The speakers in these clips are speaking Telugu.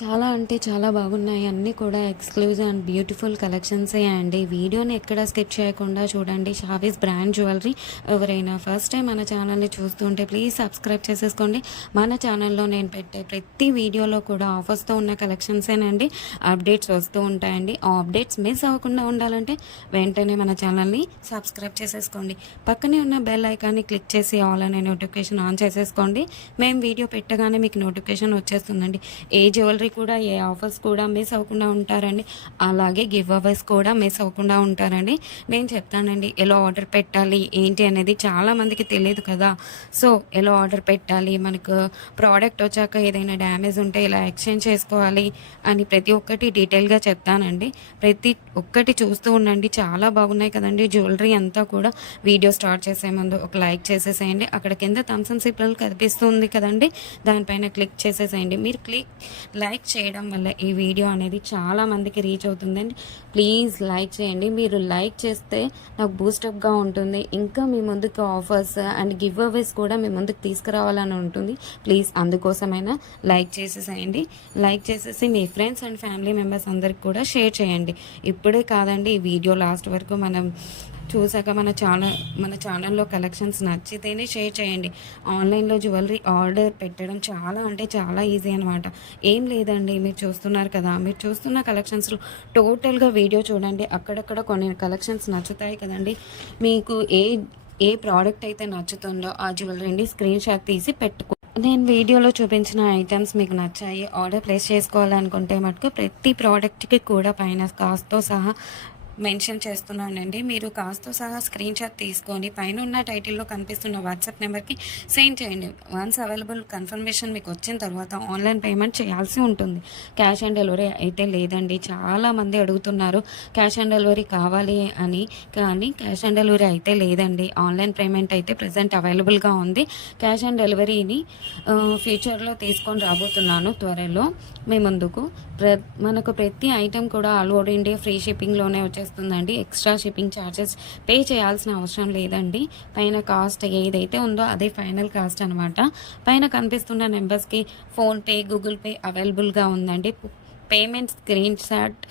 చాలా అంటే చాలా బాగున్నాయి. అన్నీ కూడా ఎక్స్‌క్లూజివ్ అండ్ బ్యూటిఫుల్ కలెక్షన్సే అండి. వీడియోని ఎక్కడ స్కిప్ చేయకుండా చూడండి. Shavis brand jewellery. ఎవరైనా ఫస్ట్ టైం మన ఛానల్‌ని చూస్తుంటే ప్లీజ్ సబ్స్క్రైబ్ చేసేసుకోండి. మన ఛానల్‌లో నేను పెట్టే ప్రతి వీడియోలో కూడా ఆఫర్స్‌తో ఉన్న కలెక్షన్సేనండి అప్డేట్స్ వస్తూ ఉంటాయండి. ఆ అప్డేట్స్ మిస్ అవ్వకుండా ఉండాలంటే వెంటనే మన ఛానల్‌ని సబ్స్క్రైబ్ చేసేసుకోండి. పక్కనే ఉన్న బెల్ ఐకాన్ని క్లిక్ చేసి ఆల్ అనే నోటిఫికేషన్ ఆన్ చేసేసుకోండి. మేము వీడియో పెట్టగానే మీకు నోటిఫికేషన్ వచ్చేస్తుందండి. ఏ జ్యువెలరీ కూడా ఏ ఆఫర్స్ కూడా మిస్ అవ్వకుండా ఉంటారండి. అలాగే గివ్ అవేస్ కూడా మిస్ అవ్వకుండా ఉంటారండి. నేను చెప్తానండి ఎలా ఆర్డర్ పెట్టాలి ఏంటి అనేది చాలామందికి తెలియదు కదా. సో ఎలా ఆర్డర్ పెట్టాలి, మనకు ప్రోడక్ట్ వచ్చాక ఏదైనా డ్యామేజ్ ఉంటే ఎలా ఎక్స్చేంజ్ చేసుకోవాలి అని ప్రతి ఒక్కటి డీటెయిల్గా చెప్తానండి. ప్రతి ఒక్కటి చూస్తూ ఉండండి. చాలా బాగున్నాయి కదండి జ్యువెలరీ అంతా కూడా. వీడియో స్టార్ట్ చేసే ముందు ఒక లైక్ చేసేసేయండి. అక్కడ కింద థమ్స్ అప్ సింబల్ కనిపిస్తుంది కదండి, దానిపైన క్లిక్ చేసేసేయండి. మీరు లైక్ చేయడం వల్ల ఈ వీడియో అనేది చాలా మందికి రీచ్ అవుతుందండి. ప్లీజ్ లైక్ చేయండి. మీరు లైక్ చేస్తే నాకు బూస్టప్గా ఉంటుంది. ఇంకా మీ ముందుకు ఆఫర్స్ అండ్ గివ్ అవేస్ కూడా మీ ముందుకు తీసుకురావాలని ఉంటుంది. ప్లీజ్ అందుకోసమైనా లైక్ చేసేసేయండి. లైక్ చేసేసి మీ ఫ్రెండ్స్ అండ్ ఫ్యామిలీ మెంబర్స్ అందరికి కూడా షేర్ చేయండి. ఇప్పుడే కాదండి, ఈ వీడియో లాస్ట్ వరకు మనం చూసాక మన ఛానల్లో కలెక్షన్స్ నచ్చితేనే షేర్ చేయండి. ఆన్లైన్లో జ్యువెలరీ ఆర్డర్ పెట్టడం చాలా అంటే చాలా ఈజీ అనమాట. ఏం లేదండి, మీరు చూస్తున్నారు కదా, మీరు చూస్తున్న కలెక్షన్స్లో టోటల్గా వీడియో చూడండి. అక్కడక్కడ కొన్ని కలెక్షన్స్ నచ్చుతాయి కదండి. మీకు ఏ ప్రోడక్ట్ అయితే నచ్చుతుందో ఆ జ్యువెలరీని స్క్రీన్ షాట్ తీసి పెట్టుకో. నేను వీడియోలో చూపించిన ఐటమ్స్ మీకు నచ్చాయి, ఆర్డర్ ప్లేస్ చేసుకోవాలనుకుంటే మటుకు ప్రతి ప్రోడక్ట్కి కూడా పైన కాస్ట్తో సహా మెన్షన్ చేస్తున్నానండి. మీరు కాస్ట్తో సహా స్క్రీన్ షాట్ తీసుకొని పైన ఉన్న టైటిల్లో కనిపిస్తున్న వాట్సాప్ నెంబర్కి సెండ్ చేయండి. వన్స్ అవైలబుల్ కన్ఫర్మేషన్ మీకు వచ్చిన తర్వాత ఆన్లైన్ పేమెంట్ చేయాల్సి ఉంటుంది. క్యాష్ ఆన్ డెలివరీ అయితే లేదండి. చాలామంది అడుగుతున్నారు క్యాష్ ఆన్ డెలివరీ కావాలి అని, కానీ క్యాష్ ఆన్ డెలివరీ అయితే లేదండి. ఆన్లైన్ పేమెంట్ అయితే ప్రజెంట్ అవైలబుల్గా ఉంది. క్యాష్ ఆన్ డెలివరీని ఫ్యూచర్లో తీసుకొని రాబోతున్నాను త్వరలో మీ ముందుకు. మనకు ప్రతి ఐటెం కూడా ఆల్ ఓవర్ ఇండియా ఫ్రీ షిప్పింగ్లోనే వచ్చేస్తుందండి. ఎక్స్ట్రా షిప్పింగ్ ఛార్జెస్ పే చేయాల్సిన అవసరం లేదండి. పైన కాస్ట్ ఏదైతే ఉందో అదే ఫైనల్ కాస్ట్ అనమాట. పైన కనిపిస్తున్న నెంబర్స్కి ఫోన్పే, గూగుల్ పే అవైలబుల్గా ఉందండి. Payment screen shot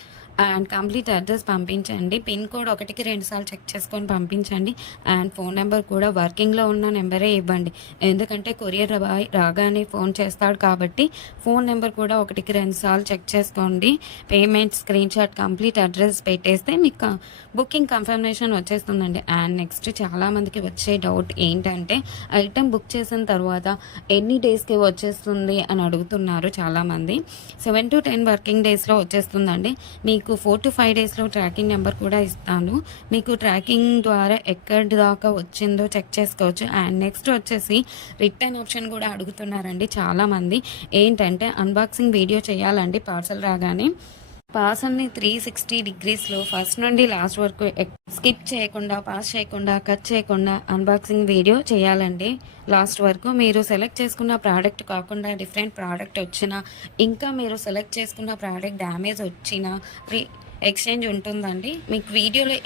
and complete address పంపించండి. పిన్ కోడ్ 1కి 2 సార్లు చెక్ చేసుకొని పంపించండి. అండ్ ఫోన్ నెంబర్ కూడా వర్కింగ్లో ఉన్న నెంబరే ఇవ్వండి. ఎందుకంటే కొరియర్ బాయ్ రాగానే ఫోన్ చేస్తాడు కాబట్టి ఫోన్ నెంబర్ కూడా 1కి 2 సార్లు చెక్ చేసుకోండి. Payment screen shot complete address పెట్టేస్తే మీకు బుకింగ్ కన్ఫర్మేషన్ వచ్చేస్తుందండి. అండ్ నెక్స్ట్ చాలామందికి వచ్చే డౌట్ ఏంటంటే ఐటెం బుక్ చేసిన తర్వాత ఎన్ని డేస్కి వచ్చేస్తుంది అని అడుగుతున్నారు చాలామంది. 7 to 10 వర్కింగ్ డేస్లో వచ్చేస్తుందండి. మీకు 4 to 5 డేస్లో ట్రాకింగ్ నెంబర్ కూడా ఇస్తాను. మీకు ట్రాకింగ్ ద్వారా ఎక్కడి దాకా వచ్చిందో చెక్ చేసుకోవచ్చు. అండ్ నెక్స్ట్ వచ్చేసి రిటర్న్ ఆప్షన్ కూడా అడుగుతున్నారండి చాలామంది. ఏంటంటే అన్బాక్సింగ్ వీడియో చేయాలండి పార్సల్ రాగానే. పార్సల్ని 360 డిగ్రీస్లో ఫస్ట్ నుండి లాస్ట్ వరకు స్కిప్ చేయకుండా, పాస్ చేయకుండా, కట్ చేయకుండా అన్బాక్సింగ్ వీడియో చేయాలండి లాస్ట్ వరకు. మీరు సెలెక్ట్ చేసుకున్న ప్రోడక్ట్ కాకుండా డిఫరెంట్ ప్రోడక్ట్ వచ్చినా, ఇంకా మీరు సెలెక్ట్ చేసుకున్న ప్రోడక్ట్ డ్యామేజ్ వచ్చినా ఎక్స్చేంజ్ ఉంటుందండి. మీకు వీడియోలో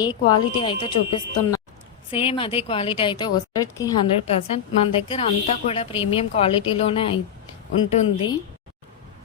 ఏ క్వాలిటీ అయితే చూపిస్తున్నా సేమ్ అదే క్వాలిటీ అయితే వస్తుందికి 100%. మన దగ్గర అంతా కూడా ప్రీమియం క్వాలిటీలోనే ఉంటుంది.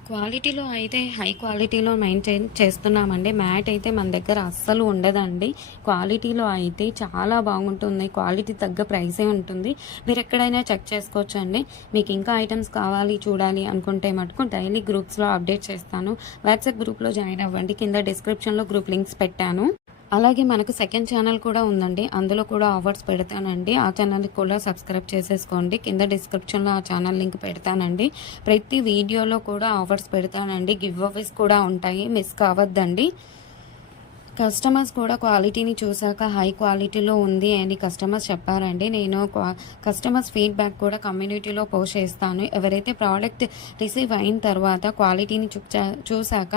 క్వాలిటీలో అయితే హై క్వాలిటీలో మెయింటైన్ చేస్తున్నామండి. మ్యాట్ అయితే మన దగ్గర అస్సలు ఉండదండి. క్వాలిటీలో అయితే చాలా బాగుంటుంది. క్వాలిటీ తగ్గ ప్రైసే ఉంటుంది. మీరు ఎక్కడైనా చెక్ చేసుకోవచ్చు అండి. మీకు ఇంకా ఐటమ్స్ కావాలి చూడాలి అనుకుంటే మటుకు డైలీ గ్రూప్స్లో అప్డేట్ చేస్తాను. వాట్సాప్ గ్రూప్లో జాయిన్ అవ్వండి. కింద డిస్క్రిప్షన్లో గ్రూప్ లింక్స్ పెట్టాను. అలాగే మనకు సెకండ్ ఛానల్ కూడా ఉందండి. అందులో కూడా ఆఫర్స్ పెడతానండి. ఆ ఛానల్కి కూడా సబ్స్క్రైబ్ చేసేసుకోండి. కింద డిస్క్రిప్షన్లో ఆ ఛానల్ లింక్ పెడతానండి. ప్రతి వీడియోలో కూడా ఆఫర్స్ పెడతానండి. గివ్ అవేస్ కూడా ఉంటాయి, మిస్ కావద్దండి. కస్టమర్స్ కూడా క్వాలిటీని చూసాక హై క్వాలిటీలో ఉంది అని కస్టమర్స్ చెప్పారండి. నేను కస్టమర్స్ ఫీడ్బ్యాక్ కూడా కమ్యూనిటీలో పోస్ట్ చేస్తాను. ఎవరైతే ప్రోడక్ట్ రిసీవ్ అయిన తర్వాత క్వాలిటీని చూసాక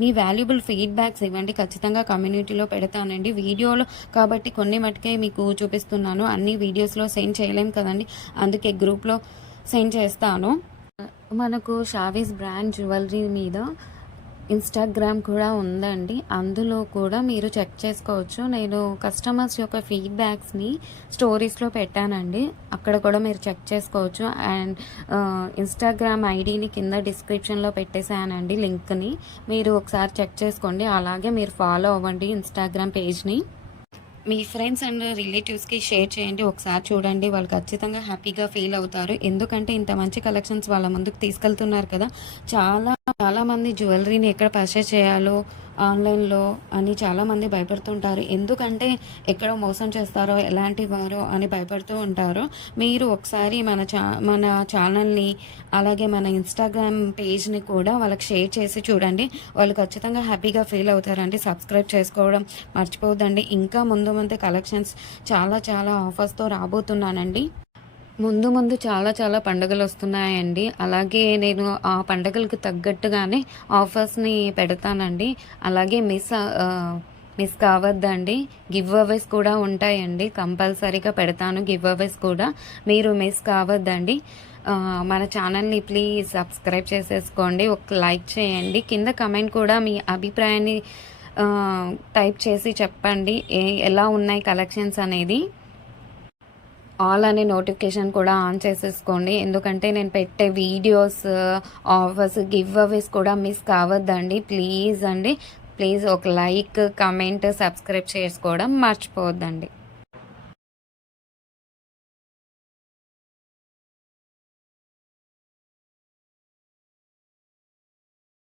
మీ వాల్యుబుల్ ఫీడ్బ్యాక్స్ ఇవ్వండి. ఖచ్చితంగా కమ్యూనిటీలో పెడతానండి. వీడియోలో కాబట్టి కొన్ని మటుకే మీకు చూపిస్తున్నాను. అన్ని వీడియోస్లో సెండ్ చేయలేం కదండి, అందుకే గ్రూప్లో సెండ్ చేస్తాను. మనకు షావీస్ బ్రాండ్ జ్యువెలరీ మీద ఇన్‌స్టాగ్రామ్ కూడా ఉందండి. అందులో కూడా మీరు చెక్ చేసుకోవచ్చు. నేను కస్టమర్స్ యొక్క ఫీడ్‌బ్యాక్స్‌ని స్టోరీస్‌లో పెట్టానండి. అక్కడ కూడా మీరు చెక్ చేసుకోవచ్చు. అండ్ ఇన్‌స్టాగ్రామ్ ఐడీని కింద డిస్క్రిప్షన్‌లో పెట్టేసానండి లింక్‌ని. మీరు ఒకసారి చెక్ చేసుకోండి. అలాగే మీరు ఫాలో అవ్వండి ఇన్‌స్టాగ్రామ్ పేజ్‌ని. మీ ఫ్రెండ్స్ అండ్ రిలేటివ్స్‌కి షేర్ చేయండి. ఒకసారి చూడండి. వాళ్ళు ఖచ్చితంగా హ్యాపీగా ఫీల్ అవుతారు. ఎందుకంటే ఇంత మంచి కలెక్షన్స్ వాళ్ళ ముందుకు తీసుకెళ్తున్నారు కదా! చాలా చాలామంది జ్యువెలరీని ఎక్కడ పర్చేస్ చేయాలో ఆన్‌లైన్‌లో అని చాలామంది భయపడుతుంటారు. ఎందుకంటే ఎక్కడ మోసం చేస్తారో, ఎలాంటి వారో అని భయపడుతూ ఉంటారు. మీరు ఒకసారి మన ఛానల్‌ని అలాగే మన ఇన్‌స్టాగ్రామ్ పేజ్‌ని కూడా వాళ్ళకి షేర్ చేసి చూడండి. వాళ్ళు ఖచ్చితంగా హ్యాపీగా ఫీల్ అవుతారండి. సబ్స్క్రైబ్ చేసుకోవడం మర్చిపోవద్దండి. ఇంకా ముందు ముందు కలెక్షన్స్ చాలా చాలా ఆఫర్స్‌తో రాబోతున్నానండి. ముందు చాలా చాలా పండుగలొస్తున్నాయండి. అలాగే నేను ఆ పండగలకు తగ్గట్టుగానే ఆఫర్స్‌ని పెడతానండి. అలాగే మిస్ కావద్దండి. గివ్ అవేస్ కూడా ఉంటాయండి. కంపల్సరీగా పెడతాను గివ్ అవేస్ కూడా. మీరు మిస్ కావద్దండి. మన ఛానల్‌ని ప్లీజ్ సబ్స్క్రైబ్ చేసేసుకోండి. ఒక లైక్ చేయండి. కింద కమెంట్ కూడా మీ అభిప్రాయాన్ని టైప్ చేసి చెప్పండి. ఎలా ఉన్నాయి కలెక్షన్స్ అనేది. ఆల్ అనే నోటిఫికేషన్ కూడా ఆన్ చేసేసుకోండి. ఎందుకంటే నేను పెట్టే వీడియోస్, ఆఫర్స్, గివ్ అవేస్ కూడా మిస్ కావద్దండి. ప్లీజ్ అండి. ప్లీజ్ ఒక లైక్, కమెంట్, సబ్స్క్రైబ్ చేసుకోవడం మర్చిపోవద్దండి.